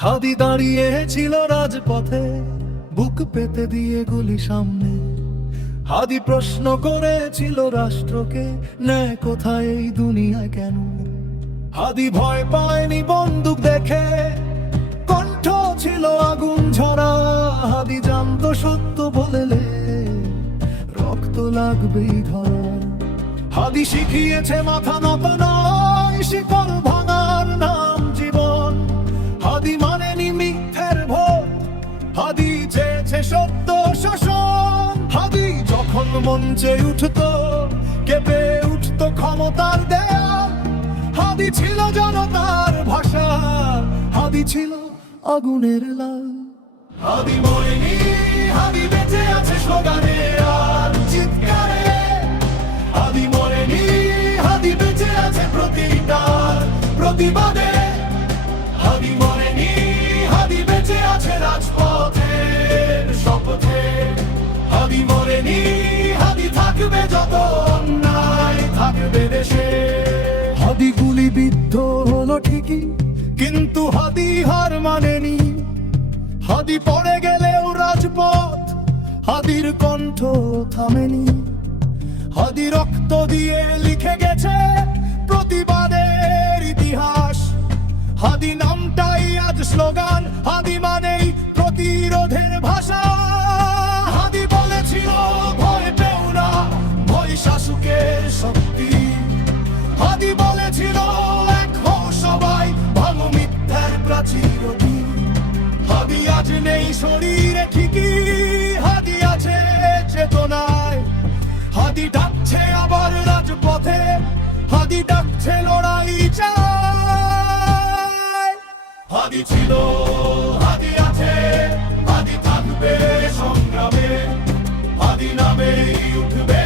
হাদি দাঁড়িয়ে ছিল রাজপথে, বুক পেতে দিয়ে গুলি সামনে। হাদি প্রশ্ন করেছিল রাষ্ট্রকে, ন্যায় কোথায় এই দুনিয়ায় কেন? হাদি ভয় পায়নি বন্দুক দেখে, কণ্ঠ ছিল আগুন ঝরা। হাদি জানতো সত্য বলেলে রক্ত লাগবেই ধরা। হাদি শিখিয়েছে, মাথা নত নয় শিকল হাদি চেয়েছে সত্য শাসন। হাদি যখন মঞ্চে উঠতো, কেঁপে উঠতো ক্ষমতার দেয়াল হাদি ছিল জনতার ভাষা, হাদি ছিল আগুনের লাল। হাদি মরেনি, হাদি বেঁচে আছে স্লোগানে আর চিৎকারে। হাদি মরেনি, হাদি বেঁচে আছে প্রতিটার প্রতিবাদে। হাদি থাকবে যত অন্যায়, থাকবে দেশে। হাদি গুলি বিদ্ধ হলো ঠিকই, কিন্তু হাদি হার মানেনি। হাদি পড়ে গেলেও রাজপথ, হাদির কণ্ঠ থামেনি। হাদি রক্ত দিয়ে লিখে গেছে প্রতিবাদের ইতিহাস। হাদি নামটাই আজ স্লোগান, হাদি মানেই প্রতিরোধের ভাষা। শক্তি। আদি বলেছিল, এক সবাই, ভাঙো মিথ্যার প্রাচীর হাদি আজ নেই শরীরে ঠিকই, হাদি আছে চেতনায়। হাদি ডাকছে আবার রাজপথে, হাদি ডাকছে লড়াই চায়। হাদি ছিল, হাদি আছে, হাদি থাকবে সংগ্রামে। হাদি নামে উঠবে